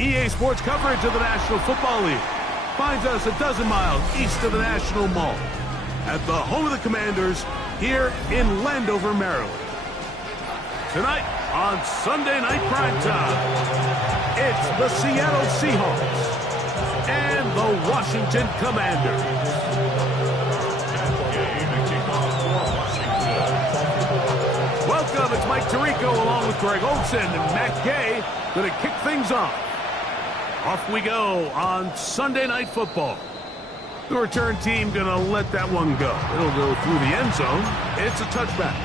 EA Sports coverage of the National Football League finds us a dozen miles east of the National Mall at the home of the Commanders here in Landover, Maryland. Tonight on Sunday Night Primetime, it's the Seattle Seahawks and the Washington Commanders. Welcome, it's Mike Tirico along with Greg Olson and Matt Gay going to kick things off. Off we go on Sunday Night Football. The return team going to let that one go. It'll go through the end zone. It's a touchback.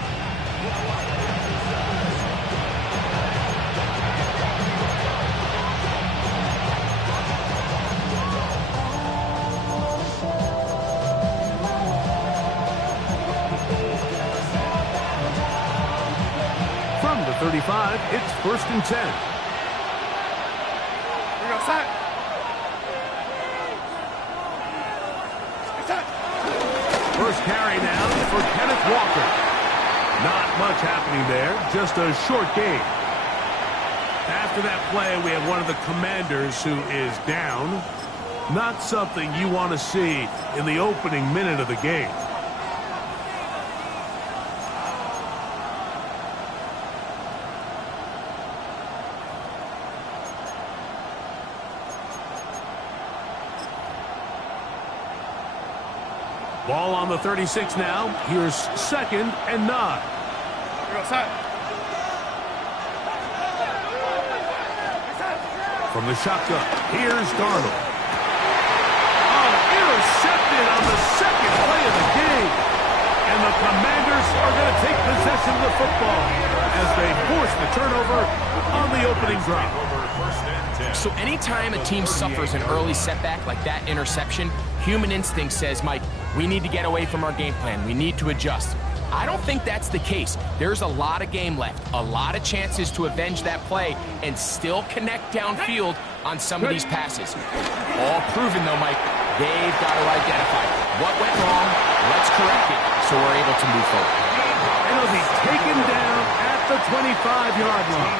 From the 35, it's 1st and 10. First carry now for Kenneth Walker. Not much happening there, just a short gain. After that play, we have one of the Commanders who is down. Not something you want to see in the opening minute of the game. Ball on the 36 now. Here's 2nd and 9. From the shotgun, here's Darnold. Oh, intercepted on the 2nd play of the game. And the Commanders are going to take possession of the football as they force the turnover on the opening drive. So anytime a team suffers an early setback like that interception, human instinct says, Mike, we need to get away from our game plan. We need to adjust. I don't think that's the case. There's a lot of game left, a lot of chances to avenge that play and still connect downfield on some of these passes. All proven, though, Mike, they've got to identify what went wrong, let's correct it so we're able to move forward. And he'll be taken down at the 25-yard line.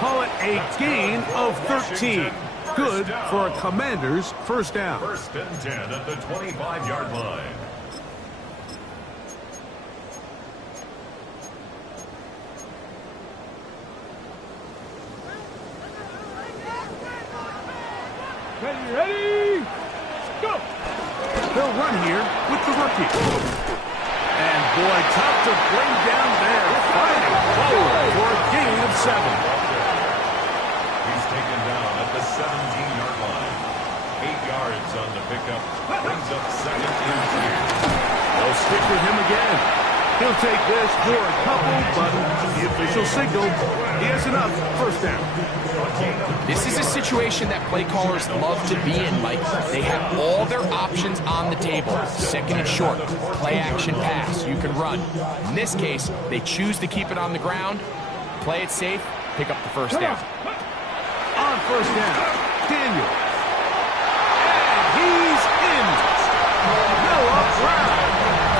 Call it a gain of 13. Good for a Commanders first down. 1st and 10 at the 25-yard line. Ready, go! They'll run here with the rookie. And boy, tough to bring down there. Fighting forward for a gain of 7. He's taken down at the 17-yard line. 8 yards on the pickup. Brings up 2nd and 2. They'll stick with him again. He'll take this for a couple, but the official signaled he has enough. First down. This is a situation that play callers love to be in, Mike. They have all their options on the table. 2nd and short, play action pass, you can run. In this case, they choose to keep it on the ground, play it safe, pick up the first down. On first down, Daniel. And he's in. Noah Brown.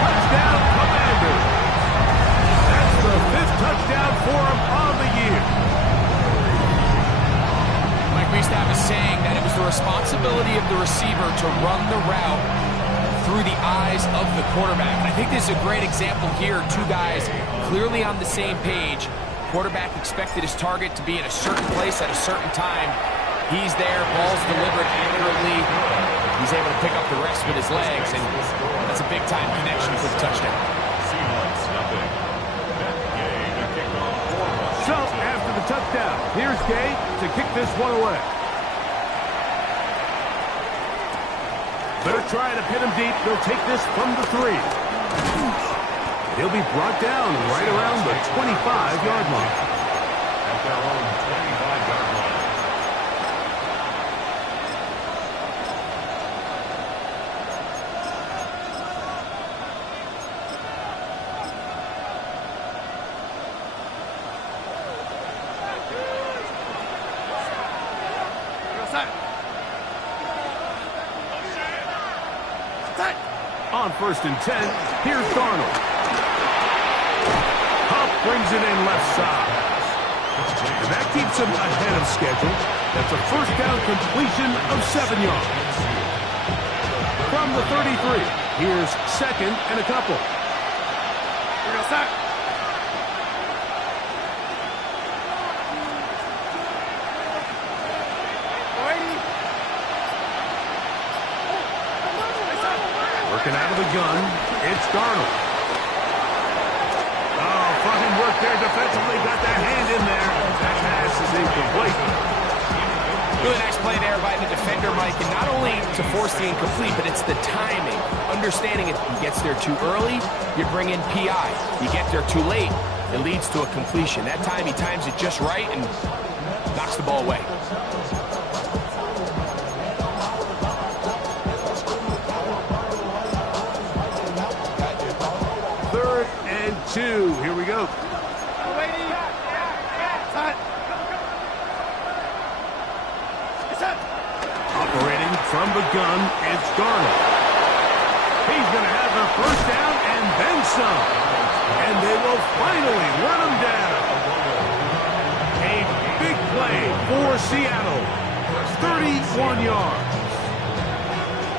Touchdown, Commanders. That's the 5th touchdown for him on the year. Mike, we used to have a saying that it was the responsibility of the receiver to run the route through the eyes of the quarterback. And I think this is a great example here. Two guys clearly on the same page. Quarterback expected his target to be in a certain place at a certain time. He's there, ball's delivered accurately. He's able to pick up the rest with his legs, and that's a big-time connection for the touchdown. Seahawks, nothing. Gay to kick off. So, after the touchdown, here's Gay to kick this one away. They're trying to pin him deep. They'll take this from the 3. He'll be brought down right around the 25-yard line. At their own 25-yard line. On 1st and 10, here's Darnold. Huff brings it in left side. And that keeps him ahead of schedule. That's a first down completion of 7 yards. From the 33, here's 2nd and a couple. Here goes that. Working out of the gun, it's Darnold. Oh, fine work there defensively. Got that hand in there. That pass is incomplete. Really nice play there by the defender, Mike, and not only to force the incomplete, but it's the timing. Understanding it, he gets there too early, you bring in PI. You get there too late, it leads to a completion. That time he times it just right and knocks the ball away. Two. Here we go. Operating from the gun, it's Darnold. He's going to have the first down and then some. And they will finally run him down. A big play for Seattle. 31 yards.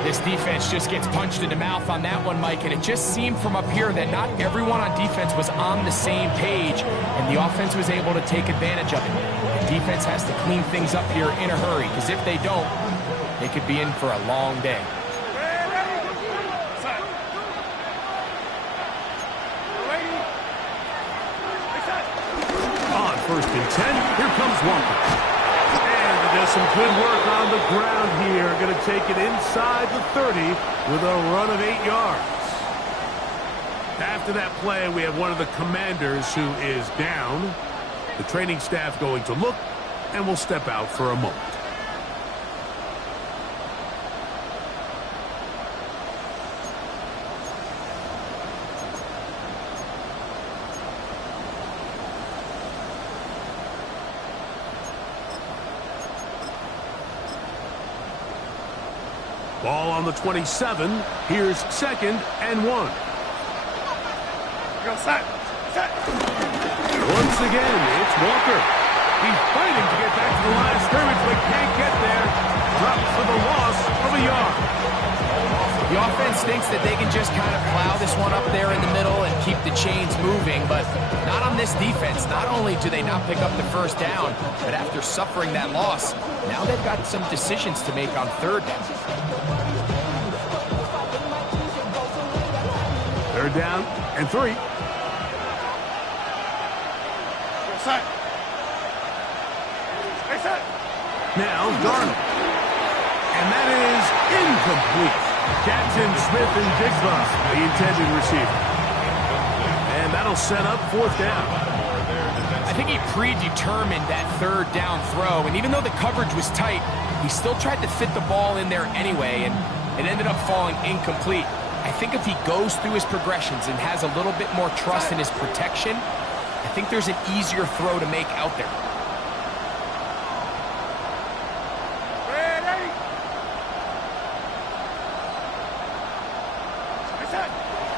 This defense just gets punched in the mouth on that one, Mike, and it just seemed from up here that not everyone on defense was on the same page, and the offense was able to take advantage of it. The defense has to clean things up here in a hurry, because if they don't, they could be in for a long day. On 1st and 10, here comes Walker. Does some good work on the ground here. Going to take it inside the 30 with a run of 8 yards. After that play, we have one of the commanders who is down. The training staff going to look, and will step out for a moment. Ball on the 27. Here's 2nd and 1. Go set. Once again, it's Walker. He's fighting to get back to the line of scrimmage, but can't get there. Drops for the loss of a yard. The offense thinks that they can just kind of plow this one up there in the middle and keep the chains moving, but not on this defense. Not only do they not pick up the first down, but after suffering that loss, now they've got some decisions to make on 3rd down. 3rd down and 3. Now Darnold. And that is incomplete. Jackson, Smith, and Jigba, the intended receiver. And that'll set up 4th down. I think he predetermined that 3rd down throw, and even though the coverage was tight, he still tried to fit the ball in there anyway, and it ended up falling incomplete. I think if he goes through his progressions and has a little bit more trust in his protection, I think there's an easier throw to make out there.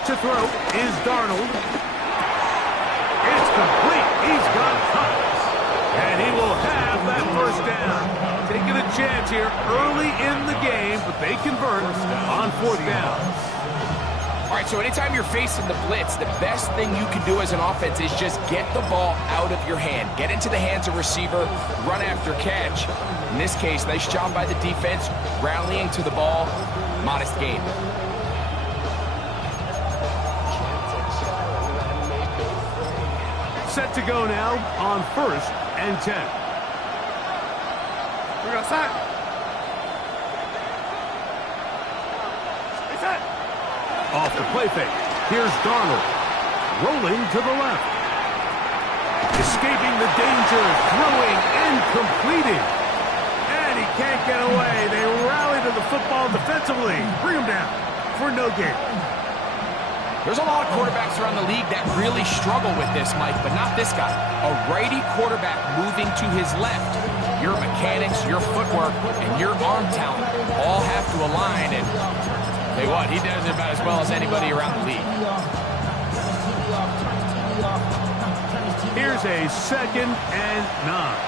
To throw is Darnold. It's complete. He's got touch. And he will have that first down. Taking a chance here early in the game, but they convert on 4th down. All right, so anytime you're facing the blitz, the best thing you can do as an offense is just get the ball out of your hand. Get into the hands of receiver, run after catch. In this case, nice job by the defense, rallying to the ball. Modest gain. Set to go now on 1st and 10. We're going to set. Off the play fake. Here's Darnold. Rolling to the left. Escaping the danger. Throwing and completing. And he can't get away. They rally to the football defensively. Bring him down for no gain. There's a lot of quarterbacks around the league that really struggle with this, Mike, but not this guy. A righty quarterback moving to his left. Your mechanics, your footwork, and your arm talent all have to align. And tell you what, he does it about as well as anybody around the league. Here's a 2nd and 9.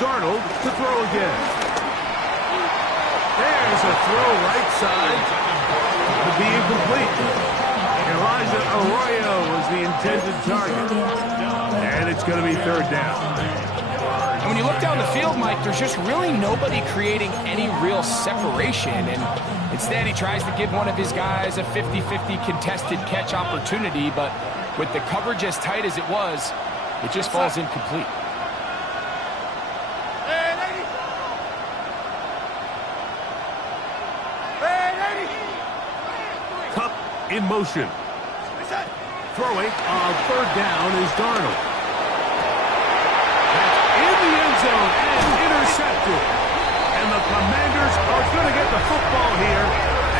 Darnold to throw again. There's a throw right side to be incomplete. Elijah Arroyo was the intended target. And it's going to be 3rd down. And when you look down the field, Mike, there's just really nobody creating any real separation. And instead, he tries to give one of his guys a 50-50 contested catch opportunity. But with the coverage as tight as it was, it just falls incomplete. In motion. Throwing on 3rd down is Darnold. That's in the end zone and intercepted. And the Commanders are going to get the football here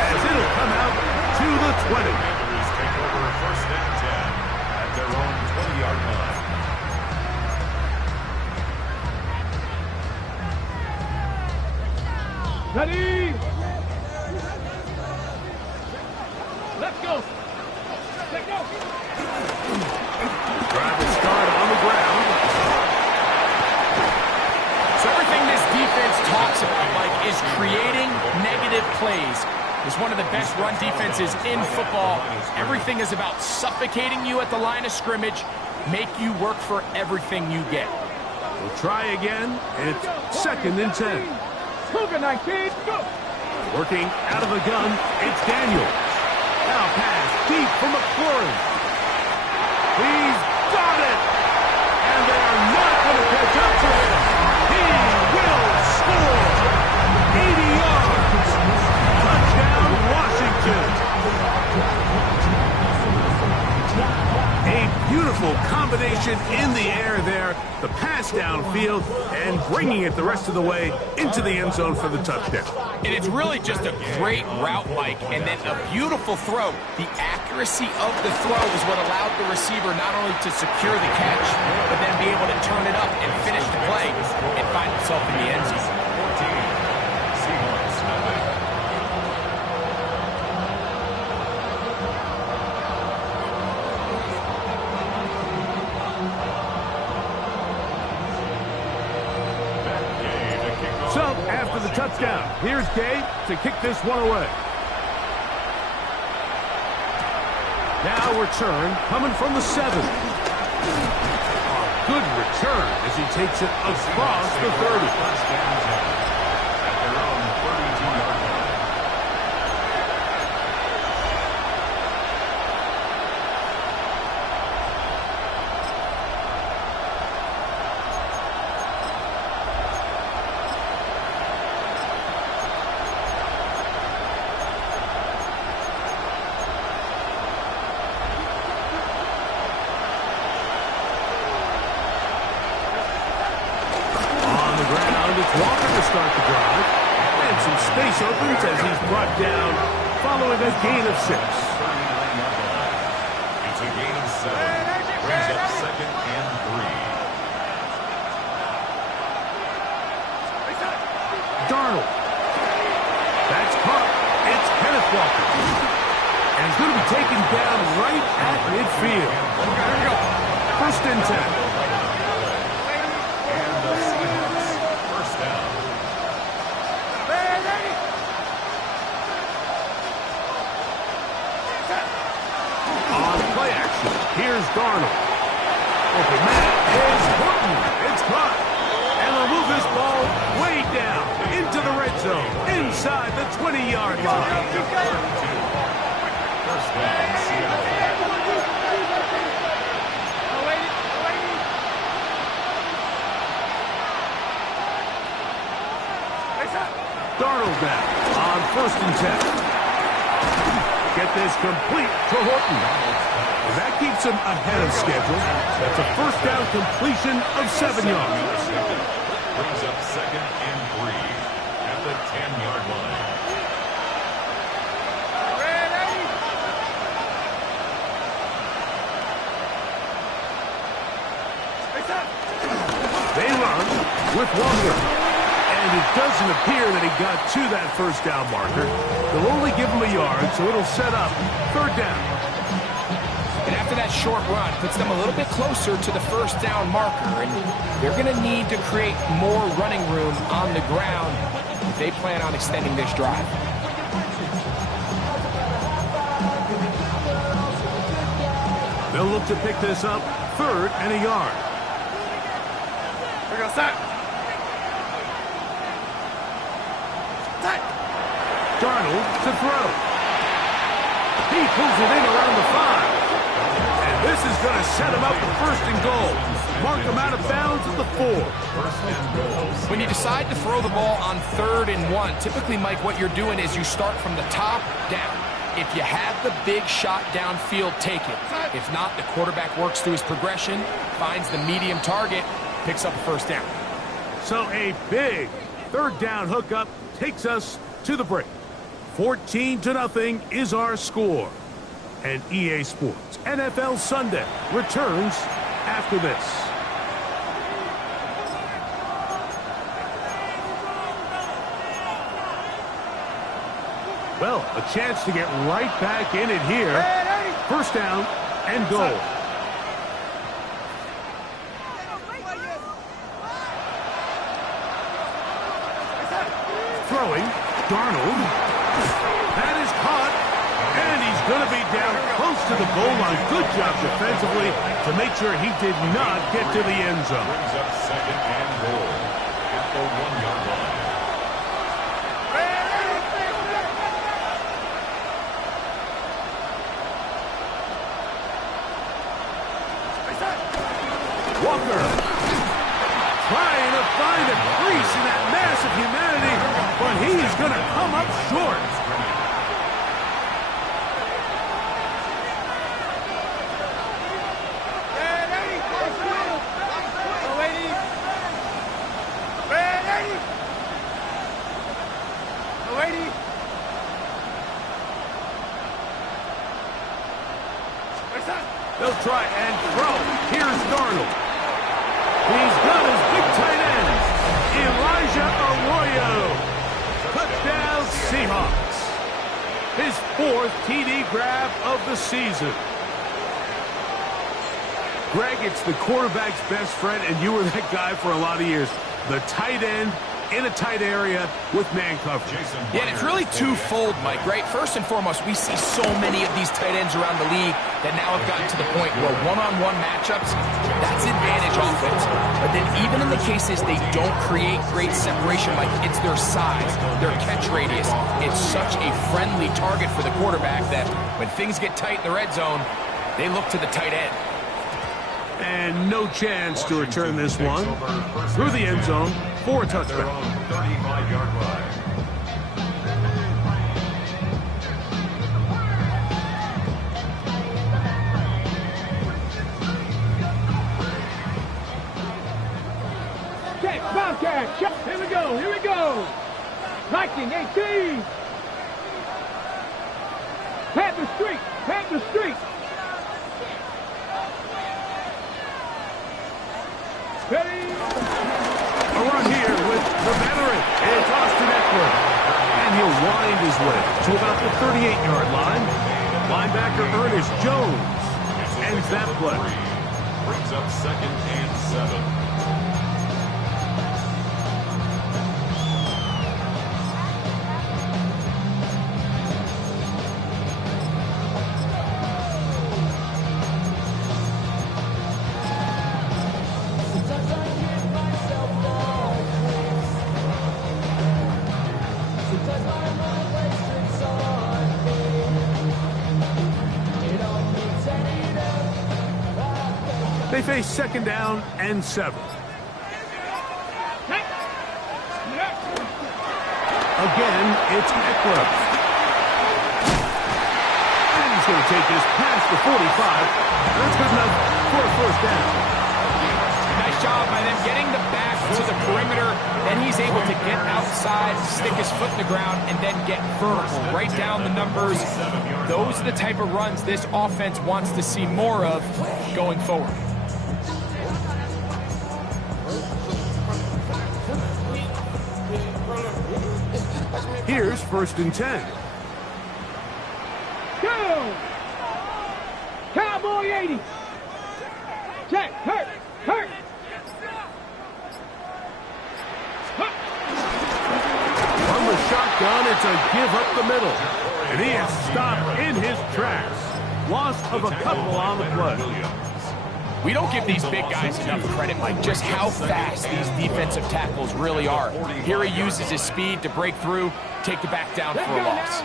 as it'll come out to the 20. Commanders take over 1st and 10 at their own 20-yard line. Ready? Let's go. Let's go. Drive to start on the ground. So everything this defense talks about, Mike, is creating negative plays. It's one of the best run defenses in football. Everything is about suffocating you at the line of scrimmage, make you work for everything you get. We'll try again. It's 2nd and 10. Go. Working out of the gun, it's Daniels. Now pass deep for McLaurin. He's got it! And they are not going to catch up to him. He will score! 80 yards! Touchdown, Washington! A beautiful combination in the air there. The pass downfield and bringing it the rest of the way into the end zone for the touchdown. And it's really just a great route, Mike, and then a beautiful throw. The accuracy of the throw is what allowed the receiver not only to secure the catch, but then be able to turn it up and finish the play and find himself in the end zone. 14, Seahawks, nothing. So, after the touchdown, here's Gay to kick this one away. Now return coming from the 7. A good return as he takes it across the 30. First and 10 at their own 32-yard line. Walker to start the drive. And some space opens as he's brought down following a gain of 6. It's a gain of 7. Brings up 2nd and 3. Darnold. That's caught. It's Kenneth Walker. And he's going to be taken down right at midfield. first and 10. And the Seahawks, first down. On play action, here's Darnold. Open man is Horton. It's caught. And they'll move this ball way down into the red zone, inside the 20-yard line. First down, Seattle. Darnold now on first and 10. Get this complete to Horton. And that keeps him ahead of schedule. That's a first down completion of 7 yards. Brings up second and 3 at the 10-yard line. They run with Wonder. And it doesn't appear that he got to that first down marker. They'll only give him a yard, so it'll set up third down. And after that short run, puts them a little bit closer to the first down marker. And they're going to need to create more running room on the ground if they plan on extending this drive. They'll look to pick this up third and a yard. We're going to start. Darnold to throw. He pulls it in around the 5. And this is going to set him up for first and goal. Mark him out of bounds at the 4. First and goal. When you decide to throw the ball on 3rd and 1, typically, Mike, what you're doing is you start from the top down. If you have the big shot downfield, take it. If not, the quarterback works through his progression, finds the medium target, picks up a first down. So a big third down hookup takes us to the break. 14-0 is our score. And EA Sports NFL Sunday returns after this. Well, a chance to get right back in it here. First down and goal. Throwing, Darnold. That is caught, and he's going to be down close to the goal line. Good job defensively to make sure he did not get to the end zone. Brings up second and goal at the 1-yard line. Walker trying to find a crease in that mass of humanity, but he's going to come up short. They'll try and throw. Here's Darnold. He's got his big tight end, Elijah Arroyo. Touchdown, Seahawks. His 4th TD grab of the season. Greg, it's the quarterback's best friend, and you were that guy for a lot of years. The tight end in a tight area with man coverage. Yeah, and it's really twofold, Mike, right? First and foremost, we see so many of these tight ends around the league that now have gotten to the point where one-on-one matchups, that's advantage offense. But then even in the cases they don't create great separation, Mike, it's their size, their catch radius. It's such a friendly target for the quarterback that when things get tight in the red zone, they look to the tight end. And no chance to return this one through the end zone for a touchdown. 35-yard line. Check, Bobcat, check. Here we go, here we go. Liking 18. Panther Street, Panther Street. Ready? A run here with the veteran. It's Austin Eckler. And he'll wind his way to about the 38-yard line. Linebacker Ernest Jones ends that play. Brings up 2nd and 7. They face 2nd down and 7. Again, it's Eckler. And he's going to take this past the 45. That's good enough for a 1st down. Nice job by them getting the back to the perimeter. Then he's able to get outside, stick his foot in the ground, and then get vertical. Right down the numbers. Those are the type of runs this offense wants to see more of going forward. Here's 1st and 10. Go! Cowboy 80. Check. Hurt. From the shotgun, it's a give up the middle. And he is stopped in his tracks. Loss of a couple on the play. We don't give these big guys enough credit, Mike, just how fast these defensive tackles really are. Here he uses his speed to break through, take the back down for a loss.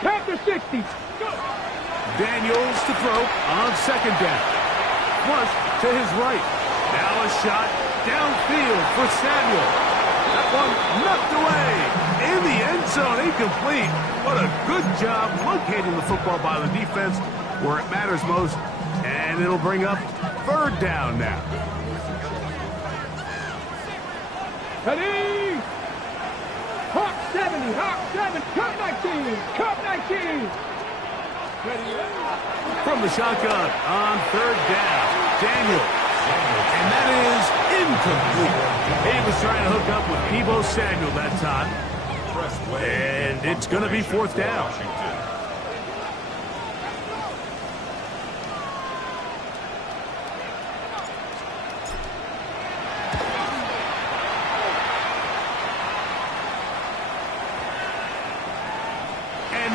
Panther 60. Daniels to throw on 2nd down. Flush to his right. Now a shot downfield for Samuel. That one knocked away in the end zone, incomplete. What a good job locating the football by the defense where it matters most. And it'll bring up 3rd down now. Ready? Hawk 70, Hawk 7, Cup 19, Cup 19. Ready? From the shotgun on 3rd down, Daniel. And that is incomplete. He was trying to hook up with Deebo Samuel that time. And it's going to be 4th down.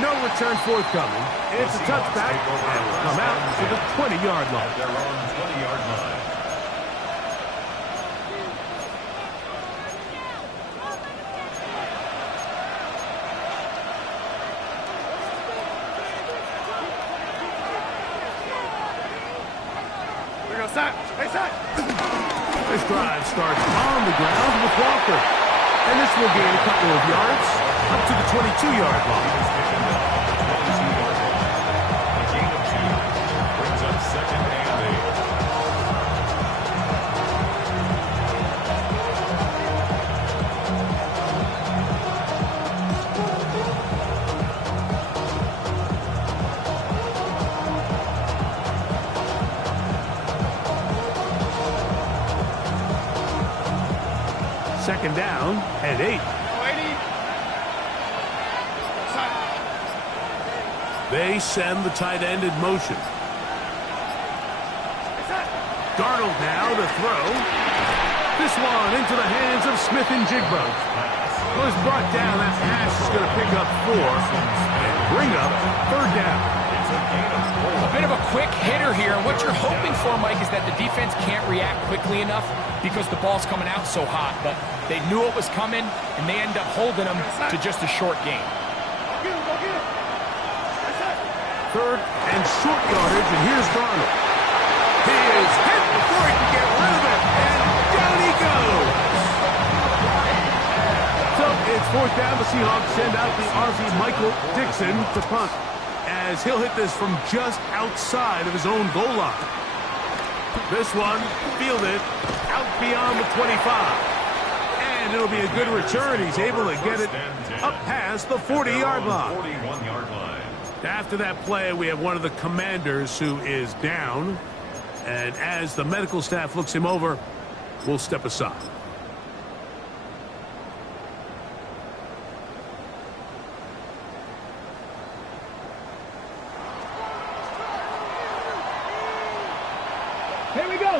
No return forthcoming. It's a touchback and will come out to the 20-yard line. Their own 20-yard line. We're going to sack. Hey, sack. This drive starts on the ground with Walker. And this will gain a couple of yards up to the 22-yard line. Second down and 8. They send the tight end in motion. Darnold now to throw. This one into the hands of Smith and Jigba. Was brought down. That pass is going to pick up 4 and bring up 3rd down. A bit of a quick hitter here. And what you're hoping for, Mike, is that the defense can't react quickly enough because the ball's coming out so hot. But they knew it was coming, and they end up holding them to just a short gain. 3rd and short yardage, and here's Darnold. He is hit before he can get rid of it, and down he goes. So it's 4th down. The Seahawks send out the Aussie Michael Dixon to punt, as he'll hit this from just outside of his own goal line. This one fielded out beyond the 25. And it'll be a good return. He's able to get it up past the 40-yard line. 41-yard line. After that play, we have one of the Commanders who is down. And as the medical staff looks him over, we'll step aside. Here we go.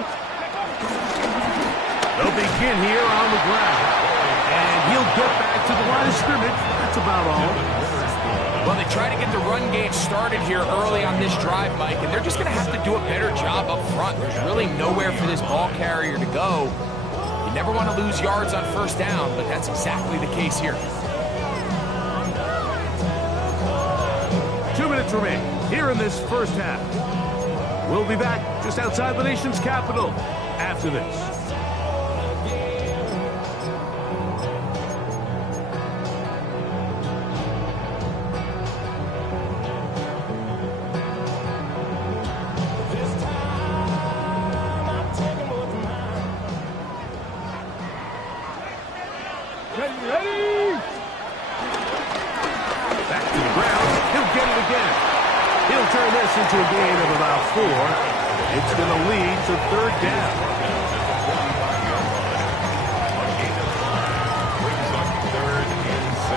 They'll begin here on the ground. And he'll get back to the line of scrimmage. That's about all. Well, they try to get the run game started here early on this drive, Mike, and they're just going to have to do a better job up front. There's really nowhere for this ball carrier to go. You never want to lose yards on first down, but that's exactly the case here. 2 minutes remain here in this first half. We'll be back just outside the nation's capital after this. Ready? Back to the ground. He'll get it again. He'll turn this into a gain of about 4. It's going to lead to third down. Brings up 3rd and 6.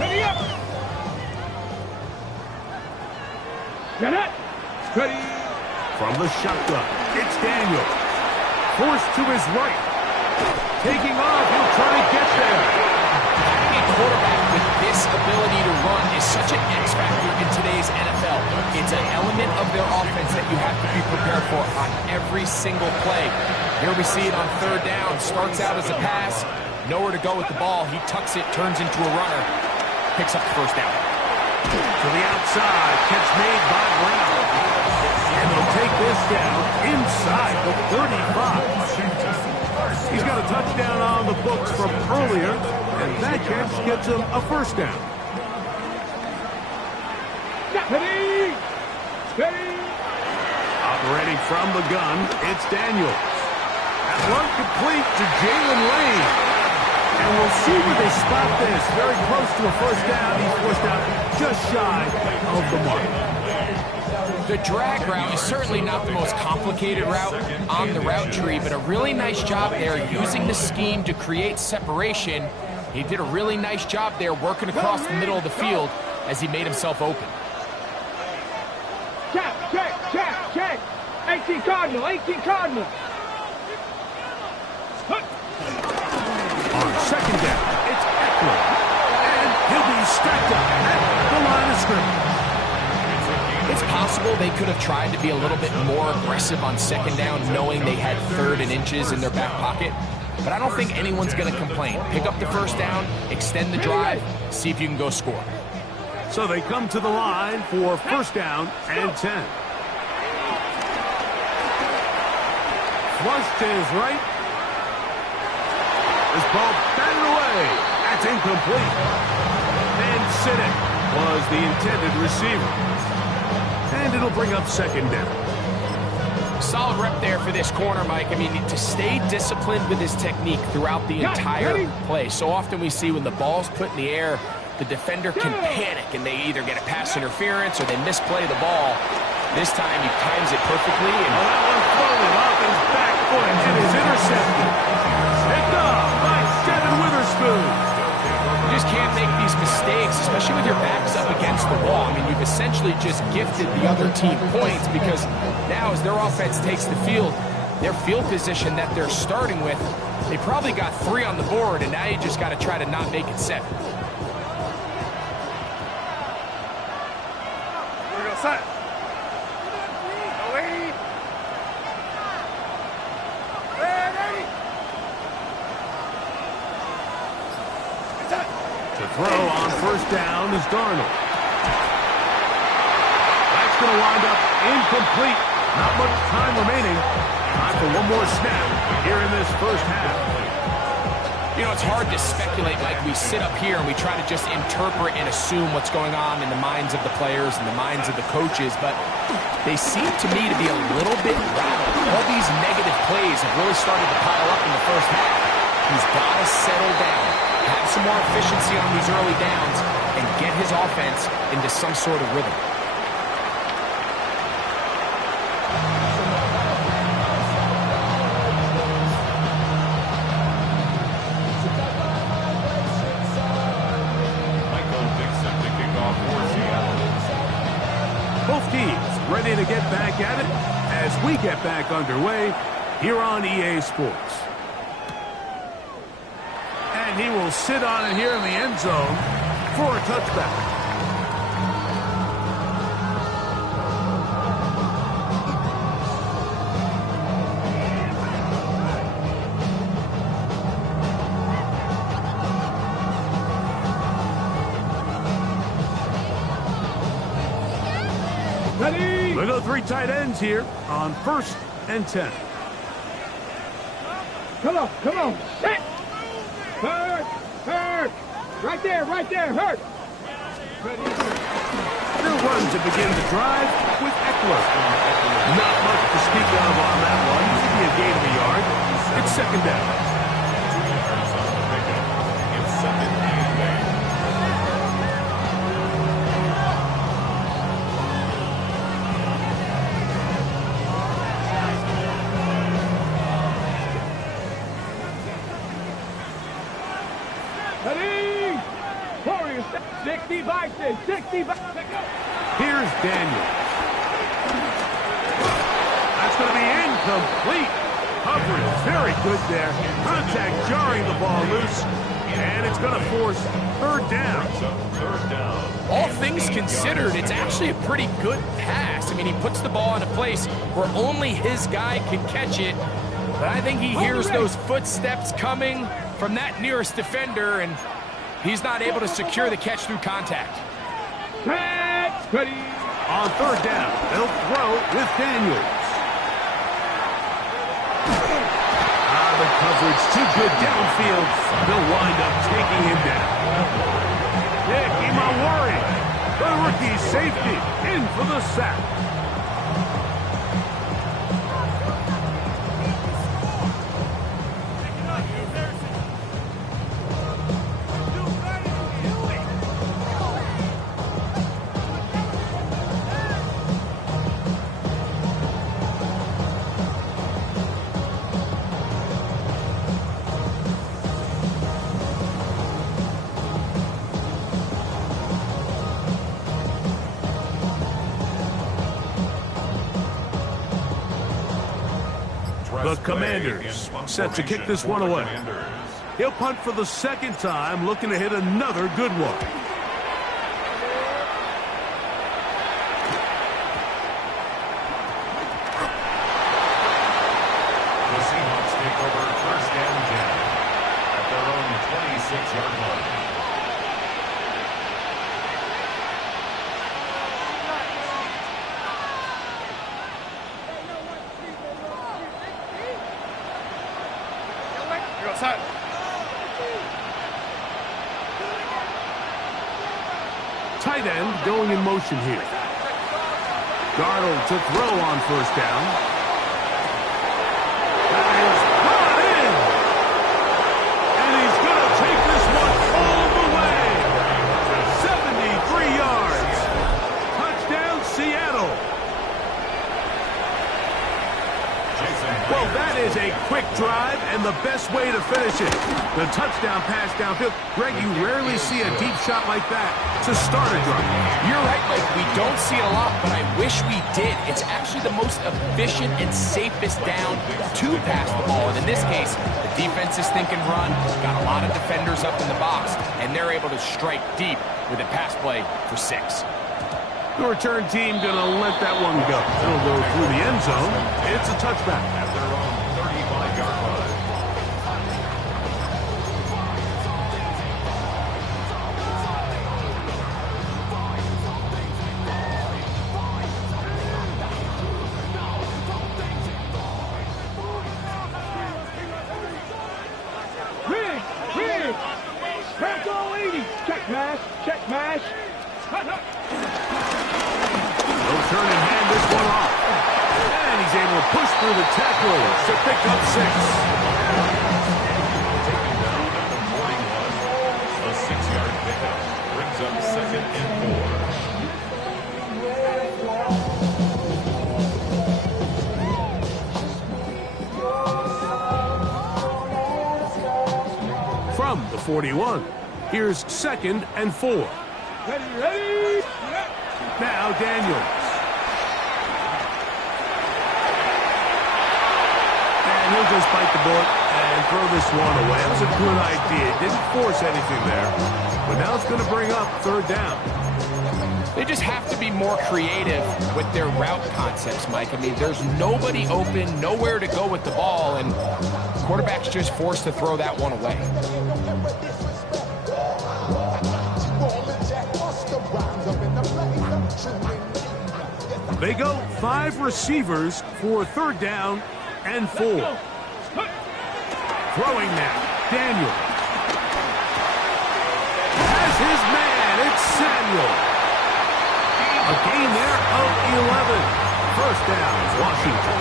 Ready up. Get it. Ready. From the shotgun, it's Daniel. Forced to his right. Taking off, he'll try to get there. Having a quarterback with this ability to run is such an X factor in today's NFL. It's an element of their offense that you have to be prepared for on every single play. Here we see it on third down. Starts out as a pass. Nowhere to go with the ball. He tucks it, turns into a runner. Picks up the first down. To the outside, catch made by Brown. And they'll take this down inside the 35. He's got a touchdown on the books from earlier, and that catch gets him a first down. Ready. Ready. Operating from the gun, it's Daniels. That one complete to Jalen Lane. And we'll see where they spot this. Very close to a first down. He's forced out just shy of the mark. The drag route is certainly not the most complicated route on the route tree, but a really nice job there using the scheme to create separation. He did a really nice job there working across the middle of the field as he made himself open. Check, check, check, check. 18 Cardinal, 18 Cardinal. On second down, it's Eckler. And he'll be stacked up at the line of scrimmage. It's possible they could have tried to be a little bit more aggressive on second down, knowing they had 3rd and inches in their back pocket. But I don't think anyone's going to complain. Pick up the first down, extend the drive, see if you can go score. So they come to the line for first down and 10. Flush to his right. This ball batted away. That's incomplete. And Siddick was the intended receiver. And it'll bring up second down. Solid rep there for this corner, Mike. I mean, to stay disciplined with his technique throughout the entire play. So often we see when the ball's put in the air, the defender can panic and they either get a pass interference or they misplay the ball. This time he times it perfectly. And that one floated off his back foot and is intercepted. Picked off by Devin Witherspoon. You just can't make these mistakes, especially with your backs up against the wall. I mean, you've essentially just gifted the other team points because now as their offense takes the field, their field position that they're starting with, they probably got 3 on the board, and now you just got to try to not make it 7. We're going to set. Away. Ready. To throw on first down is Darnold. That's going to wind up incomplete. Not much time remaining. Time for one more snap here in this first half. You know, it's hard to speculate, Mike. We sit up here and we try to just interpret and assume what's going on in the minds of the players and the minds of the coaches, but they seem to me to be a little bit rattled. All these negative plays have really started to pile up in the first half. He's got to settle down, have some more efficiency on these early downs, and get his offense into some sort of rhythm. teams ready to get back at it as we get back underway here on EA Sports. And he will sit on it here in the end zone for a touchback. Look at the three tight ends here on 1st and 10. Come on, come on. Set. Hurt, hurt. Right there, hurt. They'll run to begin the drive with Eckler. Not much to speak of on that one. Maybe a gain of a yard. It's 2nd down. 2 yards on the pickup. It's 2nd and 8. Ready? Warriors, 60 boxes, 60 boxes. Here's Daniel. That's going to be incomplete. Coverage very good there. Contact jarring the ball loose. And it's going to force 3rd down. 3rd down. All things considered, it's actually a pretty good pass. I mean, he puts the ball in a place where only his guy can catch it. But I think he hears those footsteps coming from that nearest defender, and he's not able to secure the catch through contact. Ready? On 3rd down, they'll throw with Daniels. The coverage too good downfield. They'll wind up taking him down. Dick, Imawari, the rookie safety, in for the sack. The Commanders set to kick this one away. He'll punt for the 2nd time, looking to hit another good one. The Seahawks take over 1st and 10 at their own 26-yard line. Tight end going in motion here. Darnold to throw on 1st down. That is brought in. And he's going to take this one all the way. 73 yards. Touchdown, Seattle. Well, that is a quick drive and the best way to finish it. The touchdown pass downfield. Greg, you rarely see a deep shot like that to start a drive. You're right, Mike. We don't see it a lot, but I wish we did. It's actually the most efficient and safest down to pass the ball. And in this case, the defense is thinking run, got a lot of defenders up in the box, and they're able to strike deep with a pass play for 6. The return team going to let that one go. It'll go through the end zone. It's a touchback. At their own 35-yard line. Rig. Pass all 80. Check mash. They'll turn and hand this one off. And he's able to push through the tackles to pick up 6. Taken down at the 41. A 6-yard pickup brings up 2nd and 4. From the 41, here's 2nd and 4. Ready. Now Daniels. And he'll just bite the bullet and throw this one away. That was a good idea. Didn't force anything there. But now it's going to bring up third down. They just have to be more creative with their route concepts, Mike. I mean, there's nobody open, nowhere to go with the ball, and the quarterback's just forced to throw that one away. They go 5 receivers for third down and 4. Throwing now, Daniel. Has his man, it's Samuel. A gain there of 11. First down, Washington.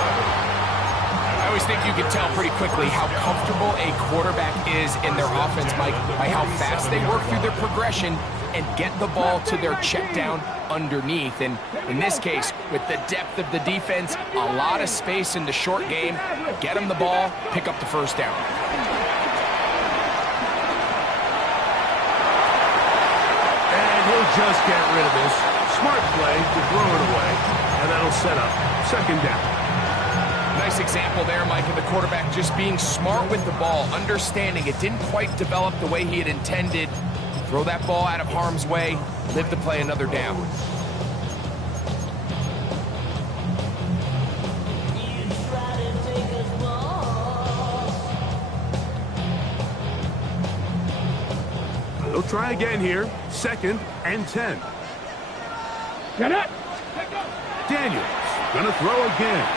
I always think you can tell pretty quickly how comfortable a quarterback is in their offense, Mike, by how fast they work through their progression and get the ball to their check down underneath. And in this case, with the depth of the defense, a lot of space in the short game, get them the ball, pick up the first down. And he'll just get rid of this. Smart play to throw it away, and that'll set up second down. Nice example there, Mike, of the quarterback just being smart with the ball, understanding it didn't quite develop the way he had intended. Throw that ball out of harm's way, live to play another down. They'll try again here, second and 10. Get it! Daniels gonna throw again.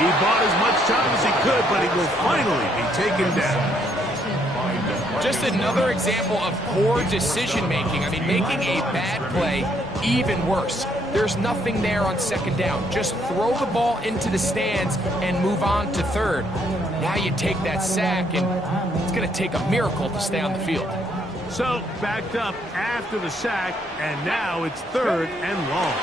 He bought as much time as he could, but he will finally be taken down. Just another example of poor decision-making. I mean, making a bad play even worse. There's nothing there on second down. Just throw the ball into the stands and move on to third. Now you take that sack, and it's going to take a miracle to stay on the field. So, backed up after the sack, and now it's third and long.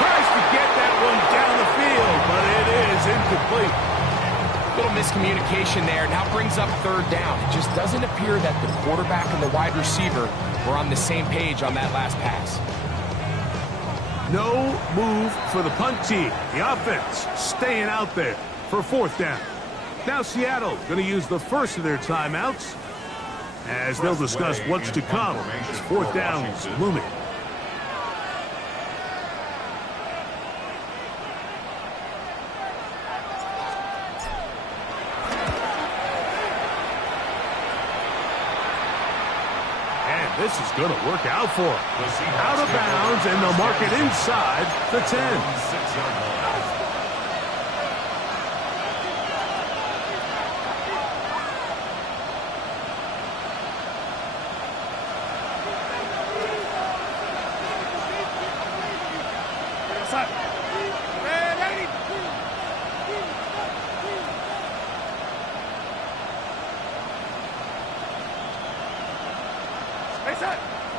Tries to get that one down the field, but it is incomplete. Little miscommunication there. Now brings up third down. It just doesn't appear that the quarterback and the wide receiver were on the same page on that last pass. No move for the punt team. The offense staying out there for fourth down. Now Seattle going to use the first of their timeouts as they'll discuss what's to come as fourth down is looming. This is going to work out for him. Out of bounds, and they'll mark it inside the 10. 6-yard line.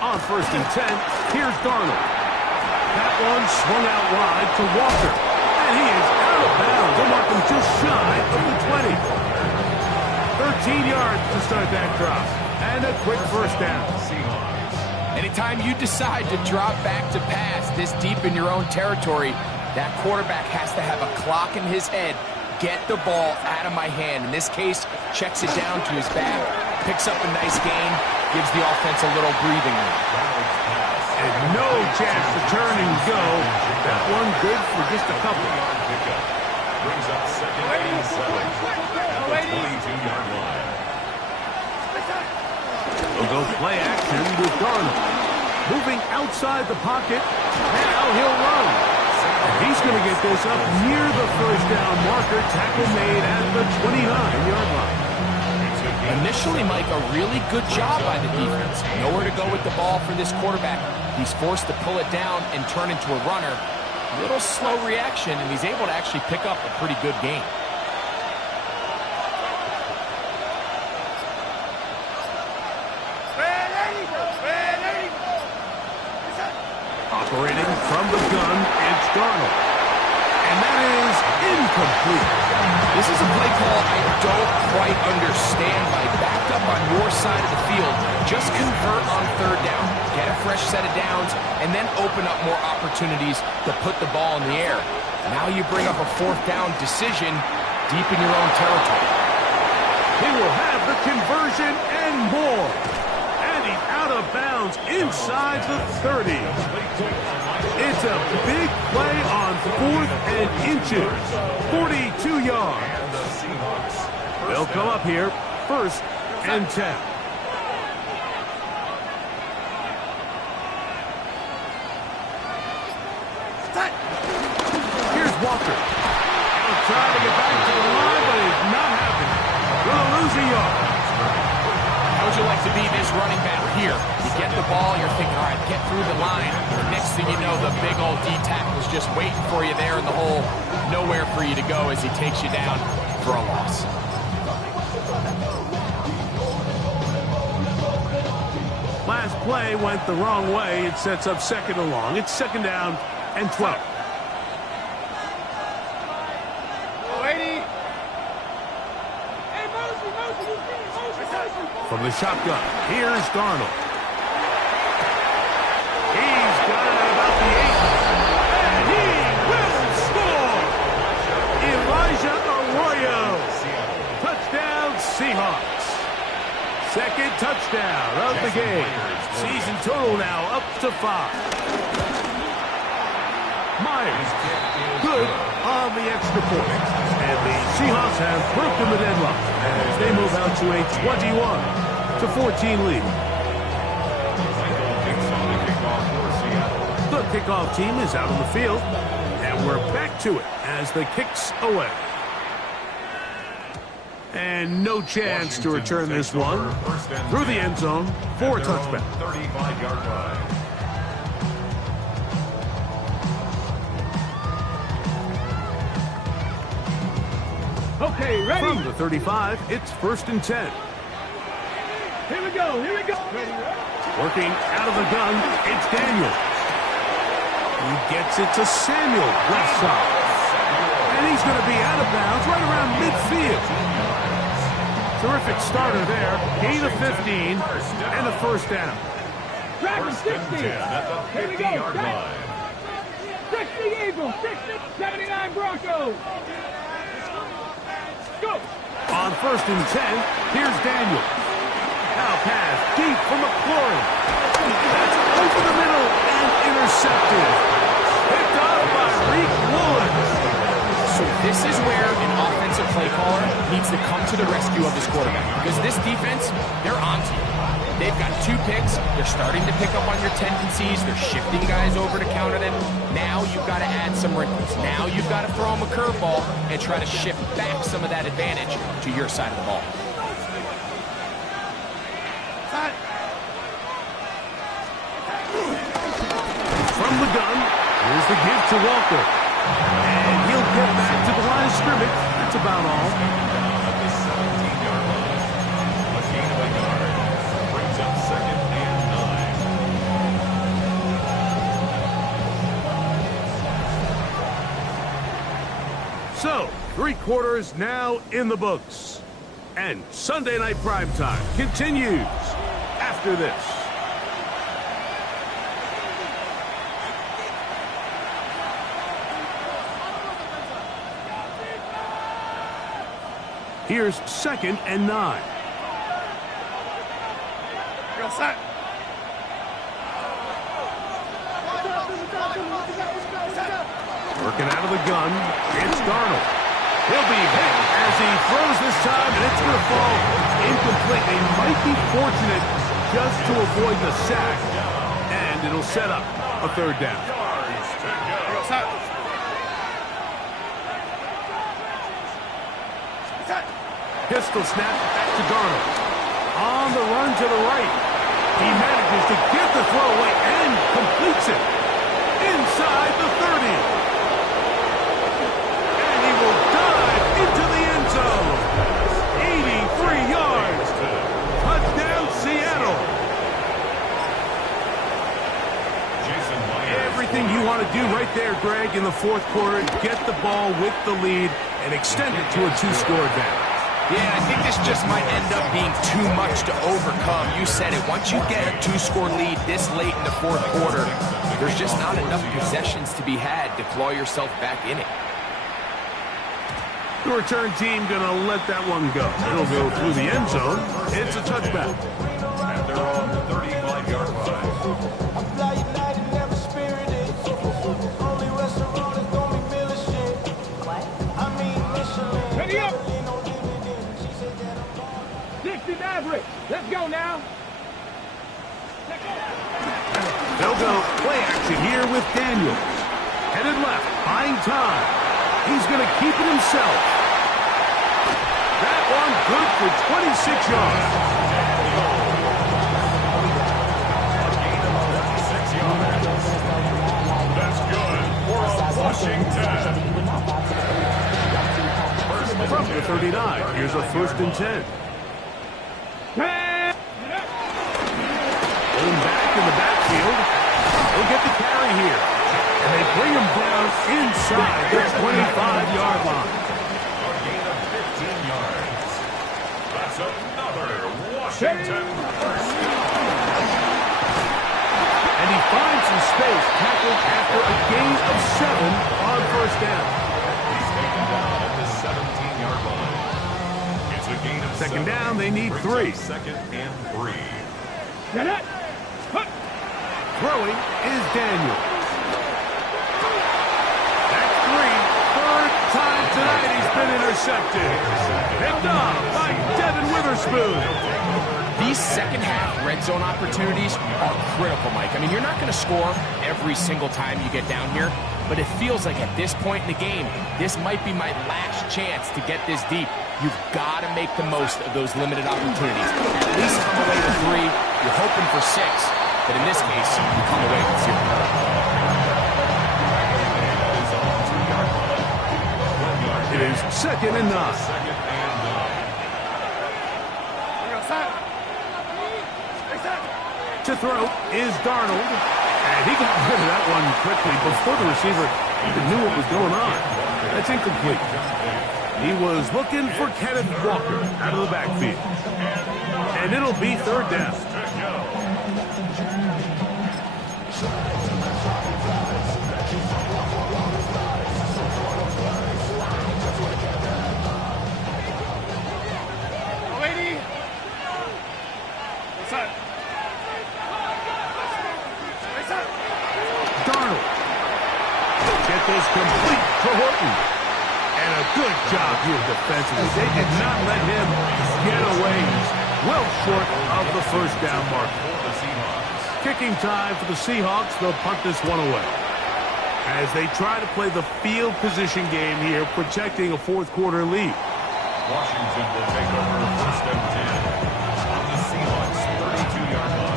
On first and 10, here's Darnold. That one swung out wide to Walker. And he is out of bounds. They'll mark him just shy of the 20. 13 yards to start that drop. And a quick first down. Anytime you decide to drop back to pass this deep in your own territory, that quarterback has to have a clock in his head. Get the ball out of my hand. In this case, checks it down to his back, picks up a nice gain, gives the offense a little breathing room. And no chance to turn and go. That one good for just a couple. Brings up second and 7 at the 22-yard line. They'll go play action with Darnold. Moving outside the pocket. Now he'll run. He's going to get this up near the first down marker. Tackle made at the 29-yard line. Initially, Mike, a really good job by the defense. Nowhere to go with the ball for this quarterback. He's forced to pull it down and turn into a runner. A little slow reaction, and he's able to actually pick up a pretty good gain. Operating from the gun, it's Darnold. And that is incomplete. This is a play call I don't quite understand. By backed up on your side of the field, just convert on third down, get a fresh set of downs, and then open up more opportunities to put the ball in the air. Now you bring up a fourth down decision deep in your own territory. He will have the conversion and more. And he's out of bounds inside the 30. It's a big play on 4th and inches. 42 yards. They'll come up here, 1st and 10. Here's Walker. He'll try to get back to the line, but he's not happening. We'll lose a yard. How would you like to be this running back here? You get the ball, you're thinking, all right, get through the line. Next thing you know, the big old D tackle's just waiting for you there in the hole. Nowhere for you to go as he takes you down for a loss. Last play went the wrong way. It sets up 2nd and long. It's 2nd down and 12. From the shotgun, here's Darnold. He's got it at about the 8. And he will score! Elijah Arroyo. Touchdown, Seahawks. 2nd touchdown of the game. Season total now up to 5. Myers, good on the extra point. And the Seahawks have broken the deadlock as they move out to a 21-14 lead. The kickoff team is out on the field, and we're back to it as the kick's away. And no chance to return this one through the end zone for a touchback. 35-yard line. Okay, ready? From the 35, it's 1st and 10. Here we go, here we go. Working out of the gun, it's Daniel. He gets it to Samuel, left side. And he's going to be out of bounds right around midfield. Terrific starter there. Gain of 15 and a 1st down. Tracking 60. Here we go. 60 Eagles, 60, 79 Broncos. Go. On 1st and 10, here's Daniel. Now pass deep from McLaurin. That's over the middle and intercepted. Picked up by Reek Woolen. So this is where an offensive play caller needs to come to the rescue of his quarterback. Because this defense, they're on to you. They've got 2 picks. They're starting to pick up on your tendencies. They're shifting guys over to counter them. Now you've got to add some wrinkles. Now you've got to throw them a curveball and try to shift back some of that advantage to your side of the ball. From the gun, here's the give to Walker. And he'll get back to the line of scrimmage. That's about all. At the 17-yard line. A gain of a yard. Brings up 2nd and 9. So, 3 quarters now in the books. And Sunday Night Primetime continues after this. Here's 2nd and 9. Go set. Working out of the gun, it's Darnold. He'll be hit as he throws this time, and it's going to fall incomplete. They might be fortunate just to avoid the sack, and it'll set up a 3rd down. Pistol snap back to Darnold. On the run to the right. He manages to get the throw away and completes it. Inside the 30. And he will dive into the end zone. 83 yards. Touchdown, Seattle. Everything you want to do right there, Greg, in the fourth quarter, get the ball with the lead, and extend it to a two-score advantage. Yeah, I think this just might end up being too much to overcome. You said it. Once you get a two-score lead this late in the fourth quarter, there's just not enough possessions to be had to claw yourself back in it. The return team going to let that one go. It'll go through the end zone. It's a touchback. And they're on the 35-yard line. Ready up. 60 Maverick. Let's go now. They'll go play action here with Daniels. Headed left, buying time. He's going to keep it himself. That one good for 26 yards. That's good for a Washington. From the 39, here's a 1st and 10. Going back in the backfield. He'll get the carry here. And they bring him down inside the 25-yard line. A gain of 15 yards. That's another Washington first down. And he finds some space tackled after a gain of 7 on 1st down. He's taken down at the 17-yard line. It's a gain of 7. 2nd down, they need 3. 2nd and 3. Get it. Throwing is Daniel. That's 3. 3rd time tonight he's been intercepted. Picked up by Devin Witherspoon. These second-half red zone opportunities are critical, Mike. I mean, you're not going to score every single time you get down here, but it feels like at this point in the game, this might be my last chance to get this deep. You've got to make the most of those limited opportunities. At least come away with 3. You're hoping for 6, but in this case, you come away with 0. It is 2nd and 9. 2nd and 9. To throw is Darnold. And he got rid of that one quickly before the receiver even knew what was going on. That's incomplete. He was looking for Kenneth Walker out of the backfield. And it'll be 3rd down. Darnold. Get this complete to Horton. And a good job here defensively. They did not let him get away. He's well short of the 1st down mark. Kicking time for the Seahawks. They'll punt this one away. As they try to play the field position game here, protecting a 4th quarter lead. Washington will take over 1st and 10 on the Seahawks 32-yard line.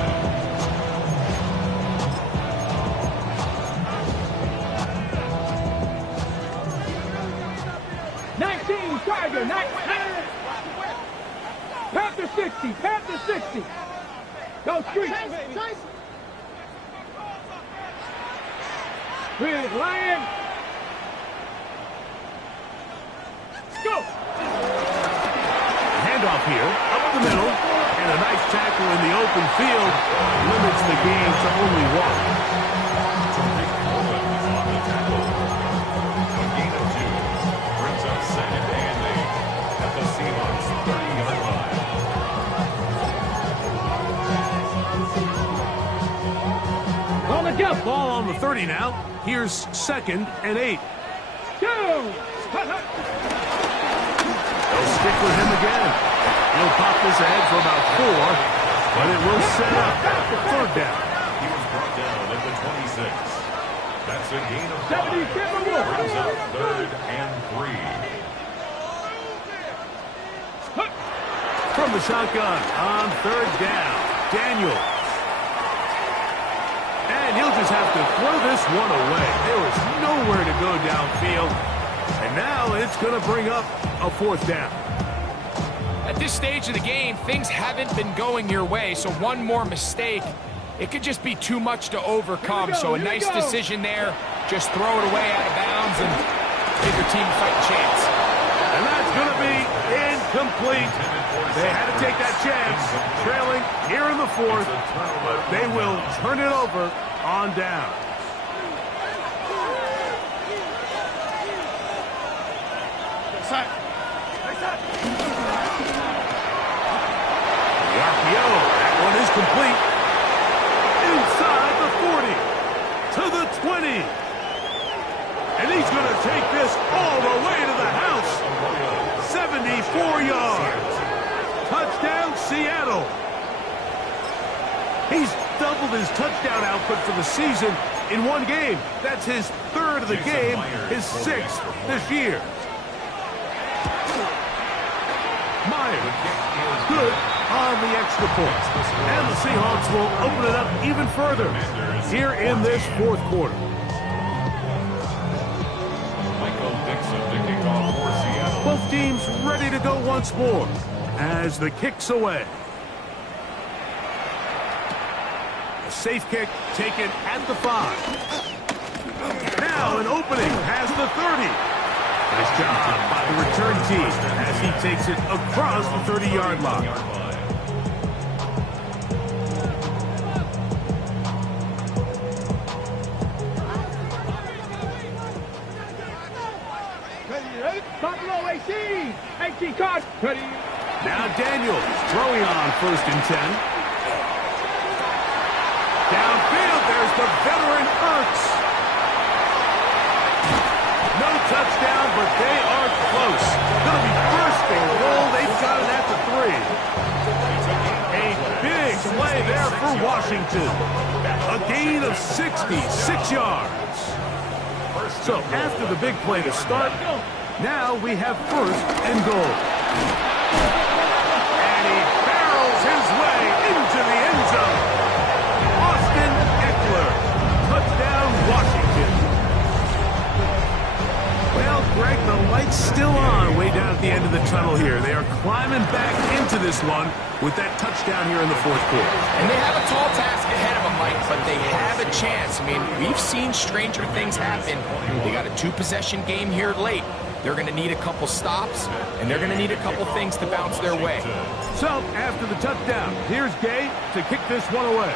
Tiger, Panther 60, Panther 60. Go street. Big Lion. Go. Handoff here, up the middle, and a nice tackle in the open field limits the gain to only 1. Ball on the 30 now. Here's 2nd and 8. Go! They'll stick with him again. He'll pop this ahead for about 4, but it will set up the 3rd down. He was brought down at the 26. That's a gain of 5. 77. Brings up 3rd and 3. From the shotgun on 3rd down, Daniels. And he'll just have to throw this one away. There was nowhere to go downfield. And now it's going to bring up a 4th down. At this stage of the game, things haven't been going your way, so one more mistake, it could just be too much to overcome. So a nice decision there, just throw it away out of bounds and give your team a fighting chance. And that's going to be incomplete. They had to take that chance, trailing here in the fourth, but they will turn it over on down. The RPO, that one is complete. Inside the 40, to the 20. And he's going to take this all the way to the house. 74 yards. Touchdown, Seattle. He's doubled his touchdown output for the season in one game. That's his third of the game, his sixth this year. Myers, good on the extra point. And the Seahawks will open it up even further here in this fourth quarter. Both teams ready to go once more as the kick's away. A safe kick taken at the 5. Now an opening past the 30. Nice job by the return team as he takes it across the 30-yard line. Buffalo AC! 18 cards. Ready. Now Daniels throwing on 1st and 10. Downfield, there's the veteran Ertz. No touchdown, but they are close. Going to be first and goal. They've got it at the 3. A big play there for Washington. A gain of 66 yards. So after the big play to start, now we have 1st and goal. And he barrels his way into the end zone. Austin Eckler. Touchdown, Washington. Well, Greg, the light's still on way down at the end of the tunnel here. They are climbing back into this one with that touchdown here in the fourth quarter. And they have a tall task ahead of them, Mike, but they have a chance. I mean, we've seen stranger things happen. They got a 2-possession game here late. They're going to need a couple stops, and they're going to need a couple things to bounce their way. So, after the touchdown, here's Gay to kick this one away.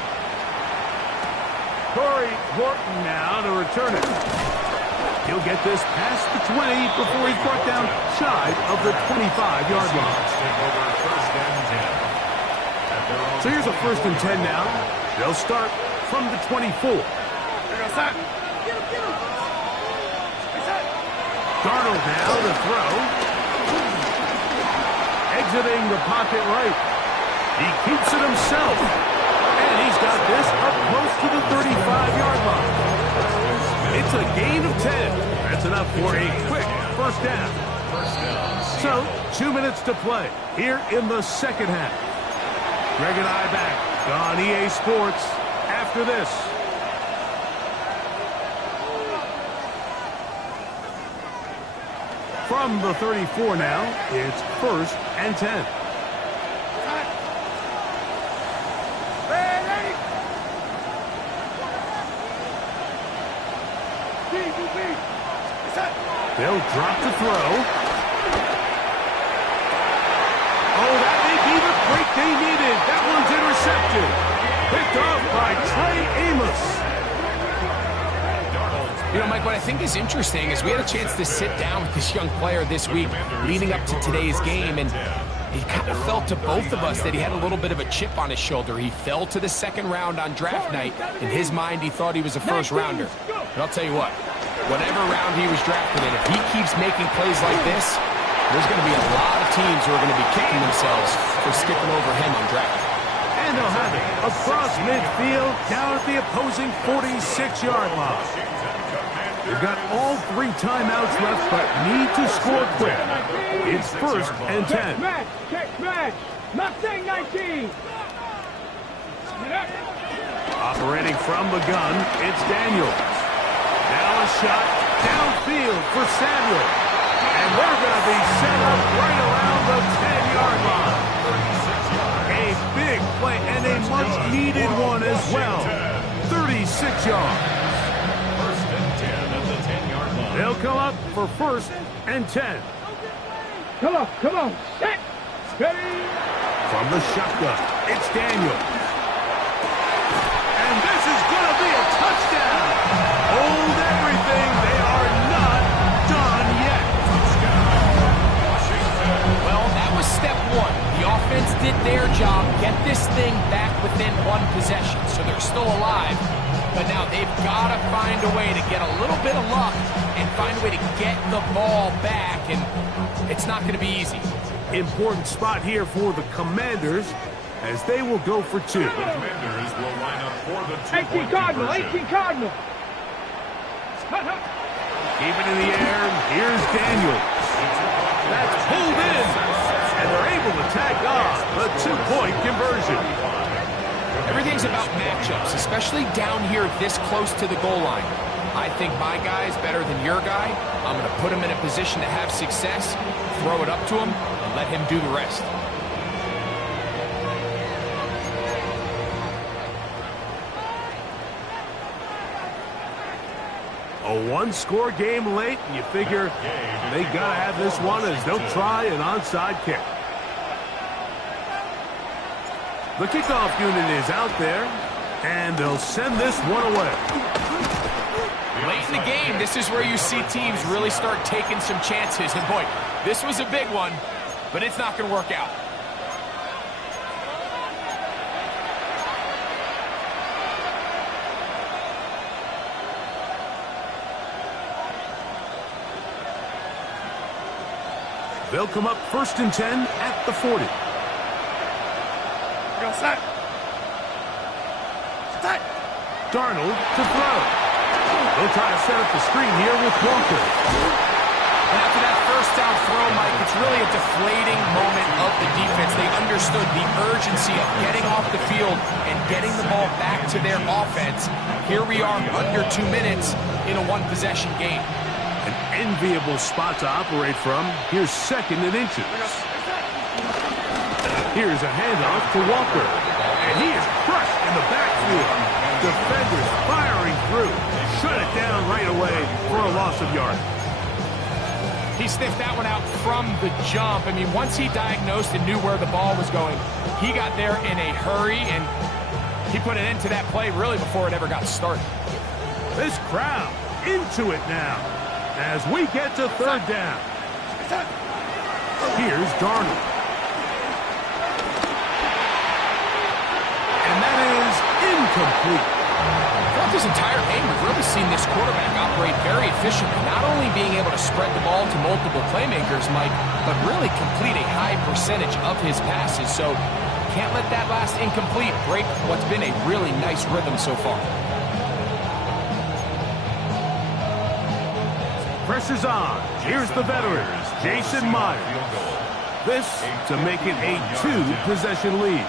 Corey Horton now to return it. He'll get this past the 20 before he's brought down shy of the 25-yard line. So here's a 1st and 10 now. They'll start from the 24. Darnold now to throw. Exiting the pocket right. He keeps it himself. And he's got this up close to the 35-yard line. It's a gain of 10. That's enough for a quick 1st down. So, 2 minutes to play here in the second half. Greg and I back on EA Sports after this. From the 34 now, it's 1st and 10. They'll drop to throw. Oh, that may be the break they needed. That one's intercepted. Picked off by Trey Amos. You know, Mike, what I think is interesting is we had a chance to sit down with this young player this week leading up to today's game, and it kind of felt to both of us that he had a little bit of a chip on his shoulder. He fell to the 2nd round on draft night. In his mind, he thought he was a 1st rounder. But I'll tell you what, whatever round he was drafted in, if he keeps making plays like this, there's going to be a lot of teams who are going to be kicking themselves for skipping over him on draft. And they'll have it across midfield, down at the opposing 46-yard line. They've got all 3 timeouts left, but need to score quick. It's 1st and 10. Check match. Mustang 19. Operating from the gun, it's Daniels. Now a shot downfield for Samuel. And they're going to be set up right around the 10-yard line. A big play and a much-needed one as well. 36 yards. 1st and 10. for 1st and 10. Come on, set, ready. From the shotgun, it's Daniel. And this is going to be a touchdown. Hold everything. They are not done yet. Well, that was step one. The offense did their job, get this thing back within one possession, so they're still alive. But now they've got to find a way to get a little bit of luck and find a way to get the ball back, and it's not going to be easy. Important spot here for the Commanders as they will go for 2. The Commanders will line up for the 2-point 18 Cardinal, conversion. 18 Cardinal. Keep it in the air, and here's Daniel. That's pulled in, and they're able to tack on the 2-point conversion. Everything's about matchups, especially down here this close to the goal line. I think my guy is better than your guy. I'm going to put him in a position to have success, throw it up to him, and let him do the rest. A one-score game late, and you figure they got to have this one as they'll try an onside kick. The kickoff unit is out there, and they'll send this one away. Late in the game, this is where you see teams really start taking some chances. And boy, this was a big one, but it's not going to work out. They'll come up 1st and 10 at the 40. Set. Darnold to throw. They'll try to set up the screen here with Walker. And after that first down throw, Mike, it's really a deflating moment of the defense. They understood the urgency of getting off the field and getting the ball back to their offense. Here we are under 2 minutes in a one-possession game. An enviable spot to operate from. Here's 2nd and inches. Here's a handoff to Walker. And he is crushed in the backfield. Defenders firing through. Shut it down right away for a loss of yard. He sniffed that one out from the jump. I mean, once he diagnosed and knew where the ball was going, he got there in a hurry, and he put an end to that play really before it ever got started. This crowd into it now as we get to 3rd down. Here's Darnold. And that is incomplete. Throughout this entire game, we've really seen this quarterback operate very efficiently, not only being able to spread the ball to multiple playmakers, Mike, but really complete a high percentage of his passes. So can't let that last incomplete break what's been a really nice rhythm so far. Pressure's on. Here's the veteran, Jason Myers. This to make it a 2-possession lead.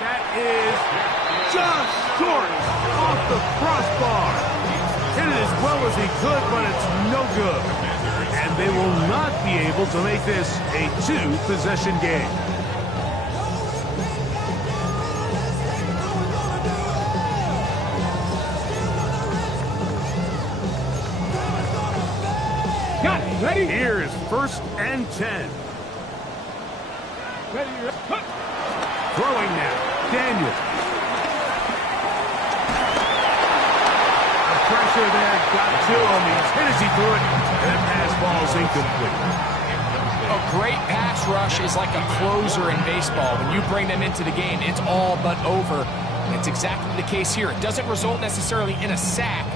That is just short off the crossbar. Hit it as well as he could, but it's no good. And they will not be able to make this a 2-possession game. Got it. Ready? Here is 1st and 10. Ready. Throwing now, Daniel. The pressure there got to him. He's hit as he threw it, and that pass ball's incomplete. A great pass rush is like a closer in baseball. When you bring them into the game, it's all but over. And it's exactly the case here. It doesn't result necessarily in a sack,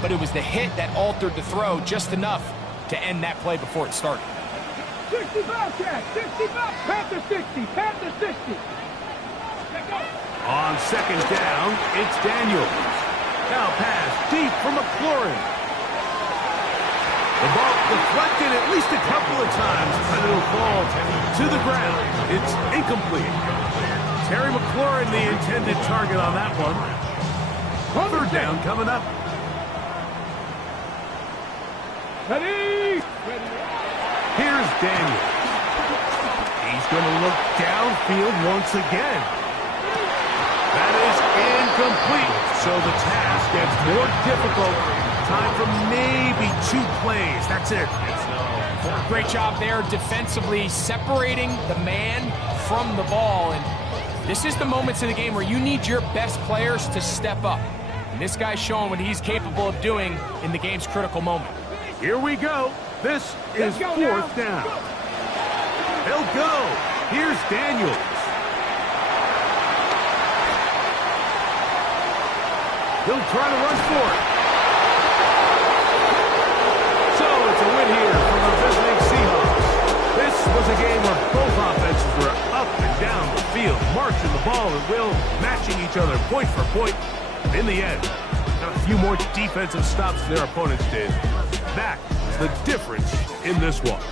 but it was the hit that altered the throw just enough to end that play before it started. 60 Bobcat, 60 Bob, Panther 60, Panther 60. On 2nd down, it's Daniel. Now pass deep for McLaurin. The ball deflected at least a couple of times, but it'll fall to the ground. It's incomplete. Terry McLaurin, the intended target on that one. 3rd down coming up. Ready? Here's Daniel. He He's going to look downfield once again. That is incomplete. So the task gets more difficult. Time for maybe 2 plays. That's it. Great job there defensively, separating the man from the ball. And this is the moments in the game where you need your best players to step up. And this guy's showing what he's capable of doing in the game's critical moment. Here we go. This is 4th down. He'll go. Here's Daniels. He'll try to run for it. So it's a win here for the visiting Seahawks. This was a game where both offenses were up and down the field, marching the ball at will, matching each other point for point. In the end, got a few more defensive stops than their opponents did. That is the difference in this one.